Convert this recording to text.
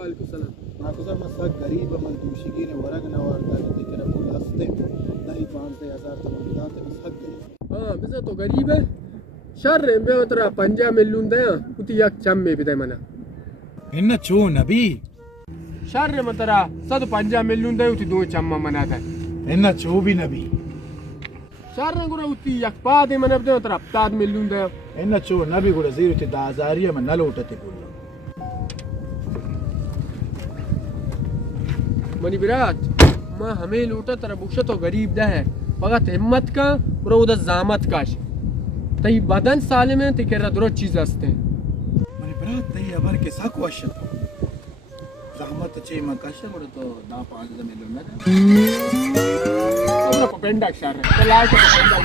वालेकुम सलाम. నాకు సమస్య గరీబ్ మన దూషిగినే వరగన వార్తా तेरा पुल हस्ते नहीं 5000 तक दात सग हाँ बिजा तो गरीब है शर बे उतरा 5 मिलियन दे उती एक चम्मे बिदा मना इन्ना चो नबी शर मतरा सद 5 मिलियन दे उती 2 चम्मा मना दे इन्ना चो भी नबी शर गुरा उती एक पा दे मना दे उतरा 7 मिलियन दे इन्ना चो नबी गुरा जीरो ते 10000 में न लोटते पुल मनी बिरात मां हमें लूटा तेरा बुक्शा तो गरीब दा है फकत हिम्मत का और उधर जामत काश तई बदन साले में ते केरा दुरो चीज असते मनी बरात तई अबर के साको अशत जहमत चे म काश गुरा तो दा 5 मिलियन ना अब पेंडा शर है लाइट पेंडा